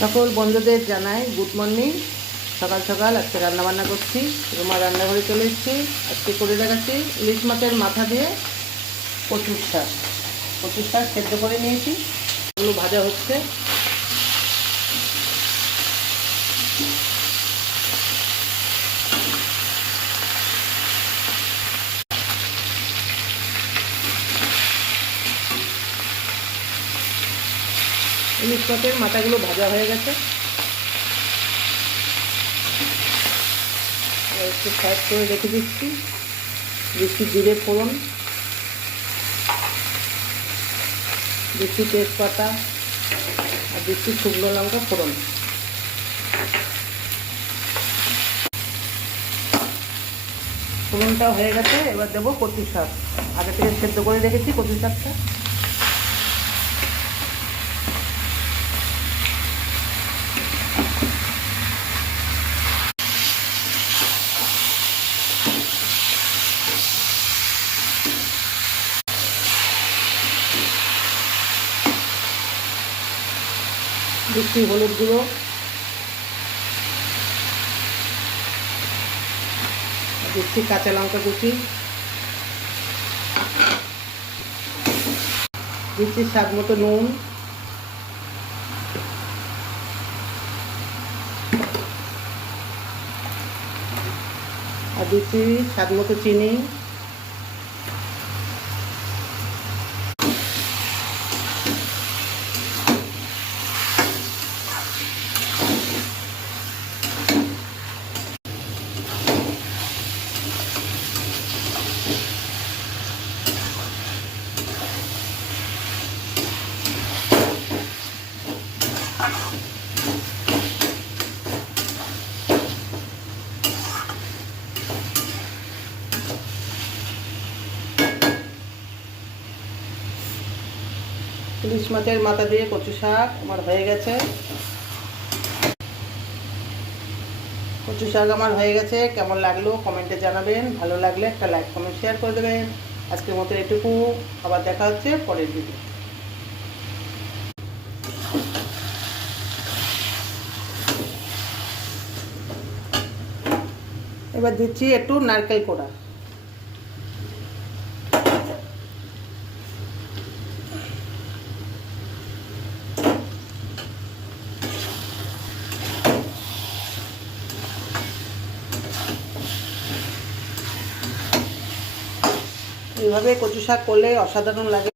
সকল বন্ধুদের জানাই গুড মর্নিং। সকাল সকাল আজকে রান্নাবান্না করছি। রুমা রান্নাঘরে চলে এসেছি। আজকে করে দেখাচ্ছি ইলিশ মাছের মাথা দিয়ে কচুর শাক। কচুর শাক সেদ্ধ করে নিয়েছি, এগুলো ভাজা হচ্ছে। ইলিশ মাছের মাথাগুলো ভাজা হয়ে গেছে, একটু সাইড করে রেখে দিচ্ছি। দিচ্ছি জিরে ফোড়ন, দিচ্ছি তেজপাতা আর দিচ্ছি শুকনো লঙ্কা ফোড়ন। ফোড়নটা হয়ে গেছে, এবার দেবো কচু শাক। আগে থেকে সেদ্ধ করে রেখেছি কচু শাকটা। দিচ্ছি হলুদ গুঁড়ো, দিচ্ছি কাঁচা লঙ্কা কুচি, দিচ্ছি স্বাদ মতো নুন, আর দিচ্ছি স্বাদ মতো চিনি। ইলিশ মাছের মাথা দিয়ে কচু শাক আমার হয়ে গেছে। কচু শাক আমার হয়ে গেছে। কেমন লাগলো কমেন্টে জানাবেন। ভালো লাগলে একটা লাইক কমেন্ট শেয়ার করে দেবেন। আজকের মতো এটুকু, আবার দেখা হচ্ছে পরের ভিডিও। এবার দিচ্ছি একটু নারকেল কোড়া। এইভাবে কচু শাক করলে অসাধারণ লাগে।